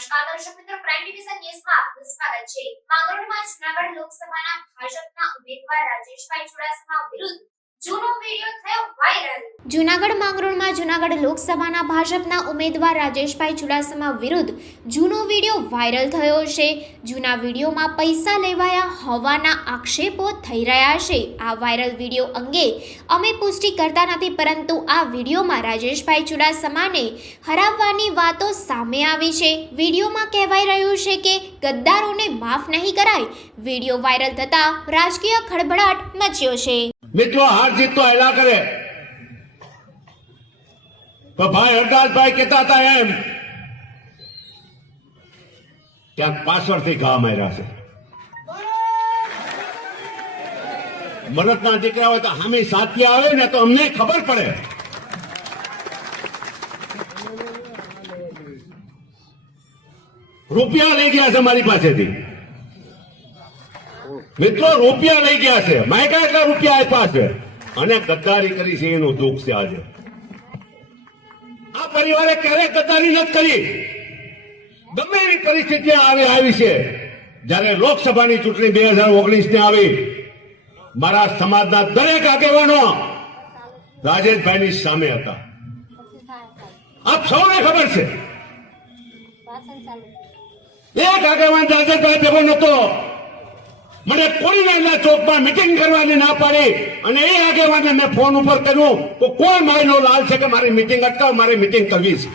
નમસ્કાર દર્શક મિત્રો પ્રાઇમ ડિવિઝન ન્યૂઝમાં આપનું સ્વાગત છે. માંગરોળમાં જૂનાગઢ લોકસભાના ભાજપના ઉમેદવાર રાજેશભાઈ ચુડાસમા વિરુદ્ધ જૂનો વિડિયો થયો વાયરલ જૂનાગઢ માંગરોળમાં જૂનાગઢ લોકસભાના ભાજપના ઉમેદવાર રાજેશભાઈ ચુડાસમા વિરુદ્ધ જૂનો વીડિયો વાયરલ થયો છે. જૂના વિડીયોમાં પૈસા લેવાયા હોવાના આક્ષેપો થઈ રહ્યા છે. આ વાયરલ વીડિયો અંગે અમે પુષ્ટિ કરતા નથી, પરંતુ આ વિડીયોમાં રાજેશભાઈ ચુડાસમાને હરાવવાની વાતો સામે આવી છે. વિડીયોમાં કહેવાઈ રહ્યું છે કે ગદ્દારોને માફ નહીં કરાય. વીડિયો વાયરલ થતાં રાજકીય ખળભળાટ મચ્યો છે. મિત્રો, હાર જીત તો હેલા કરે. તો ભાઈ હરદાસભાઈ કહેતા હતા એમ ક્યાંક પાછળથી ઘા માર્યા છે. મરદના દીકરા હોય તો હામી સાથે આવે ને તો અમને ખબર પડે. રૂપિયા લઈ ગયા છે મારી પાસેથી. મિત્રો રૂપિયા લઈ ગયા છે. માયકા એટલા રૂપિયા આપ્યા છે. અને ગદ્દારી કરી છે એનું દુઃખ છે આજે. આ પરિવારે ક્યારેય ગદ્દારી નથી કરી? ગમે એવી પરિસ્થિતિ આવે આવી છે. જ્યારે લોકસભાની ચૂંટણી બે હજાર ઓગણીસ ને આવી મારા સમાજના દરેક આગેવાનો રાજેશભાઈની સામે હતા. આપ સૌને ખબર છે. એક આગેવાન રાજેશભાઈ ભેગો નતો મને કોળીના ચોકમાં મિટિંગ કરવાની ના પાડી અને એ આગેવાને મેં ફોન ઉપર કર્યું તો કોઈ માયનો લાલ છે કે મારી મિટિંગ અટકાવ, મારી મિટિંગ કરવી છે.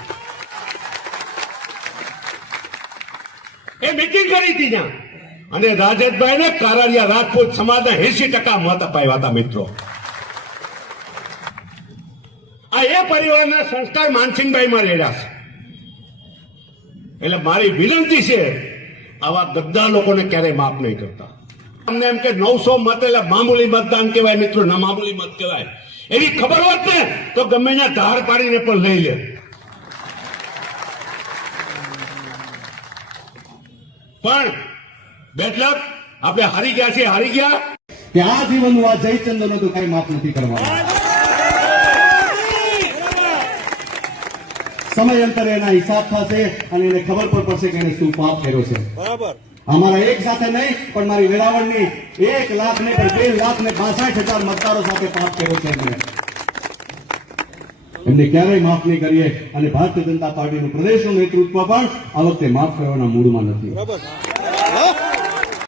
એ મિટિંગ કરી હતી ત્યાં. અને રાજેશભાઈ ને કારડિયા રાજપૂત સમાજના એસી ટકા મત અપાવ્યા હતા મિત્રો. આ એ પરિવારના સંસ્કાર માનસિંહભાઈમાં રહેલા છે. એટલે મારી વિનંતી છે, આવા ગદ્દા લોકોને ક્યારેય માફ નહીં કરતા. અમને એમ કે નવસો મત એટલે મામૂલી મતદાન કહેવાય મિત્રો. ના મામૂલી મત કહેવાય. એવી ખબર હોત ને તો ગમે ત્યાં ધાર પાડીને પણ લઈ લે. પણ બેટલક આપણે હારી ગયા છીએ હારી ગયા. કે આ જીવનનું આ જયચંદ્રનો તો કઈ માફ નથી કરવાનું. સમયાંતરે એના હિસાબ થશે અને એને ખબર પણ પડશે કે એને શું પાપ કર્યો છે. અમારા એક સાથે નહીં, પણ મારી વેરાવળની એક લાખ ને પણ બે લાખ ને બાસઠ હજાર મતદારો સાથે પાપ કર્યો છે એમણે એમને ક્યારેય માફ નહીં કરીએ અને ભારતીય જનતા પાર્ટીનું પ્રદેશનું નેતૃત્વ પણ આ વખતે માફ કરવાના મૂડમાં નથી.